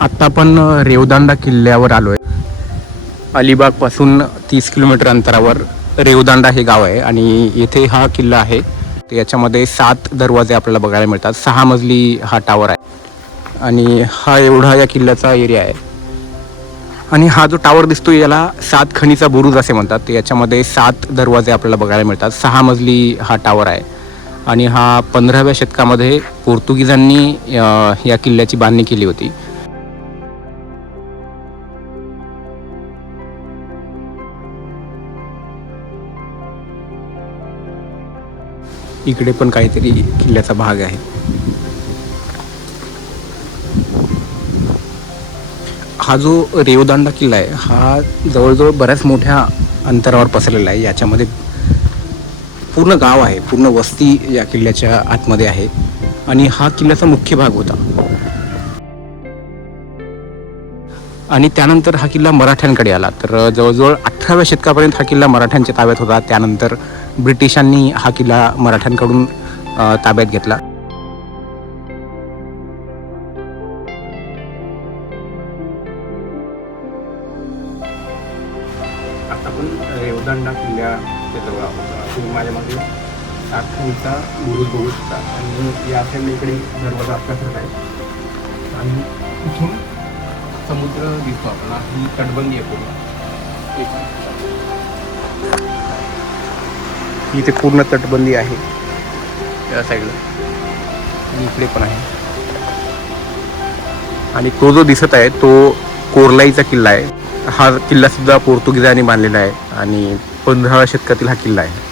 आत्ता आपण रेवदांडा किल्ल्यावर आलो आहे. अलिबागपासून 30 किलोमीटर अंतरावर रेवदांडा हे गाव आहे आणि येथे हा किल्ला आहे. तर याच्यामध्ये 7 दरवाजे आपल्याला बघायला मिळतात. 6 मजली हा टावर आहे आणि हा एवढा या किल्ल्याचा एरिया आहे. आणि हा जो टावर दिसतो याला 7 खणीचा बुरुज असे म्हणतात. तर याच्यामध्ये 7 दरवाजे आपल्याला बघायला मिळतात. 6 मजली हा टावर आहे आणि हा 15व्या शतकामध्ये पोर्तुगीजांनी या किल्ल्याची बांधणी केली होती. इकडे पण काहीतरी किल्ल्याचा भाग आहे. हा जो रेवदांडा किल्ला आहे हा जवळजवळ बऱ्याच मोठ्या अंतरावर पसरलेला आहे. याच्यामध्ये पूर्ण गाव आहे, पूर्ण वस्ती या किल्ल्याच्या आतमध्ये आहे आणि हा किल्ल्याचा मुख्य भाग होता. आणि त्यानंतर हा किल्ला मराठ्यांकडे आला. तर जवळजवळ 18व्या शतकापर्यंत हा किल्ला मराठ्यांच्या ताब्यात होता. त्यानंतर ब्रिटिशांनी हा किल्ला मराठ्यांकडून ताब्यात घेतला. आता आपण रेवदांडा किल्ल्याच्या जवळ आहोत. तुम्ही माझ्या मागे 7 खणीचा बुरुज बघू शकता आणि या साईडला इकडे दरवाजा असल्यासारखा आहे आणि इथून समुद्र दिसतो आपल्याला. ही तटबंदी आहे पूर्ण. इथे पूर्ण तटबंदी आहे या साईडला आणि इकडे पण आहे. आणि तो जो दिसत आहे तो कोरलाईचा किल्ला आहे. हा किल्ला सुद्धा पोर्तुगीजांनी बांधलेला आहे आणि 15व्या शतकातील हा किल्ला आहे.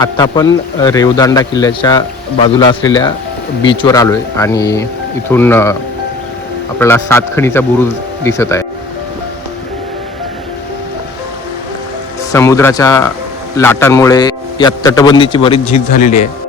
आत्ता आपण रेवदांडा किल्ल्याच्या बाजूला असलेल्या बीचवर आलो आहे आणि इथून आपल्याला 7 खणीचा बुरुज दिसत आहे. समुद्राच्या लाटांमुळे या तटबंदीची बरीच झीज झालेली आहे.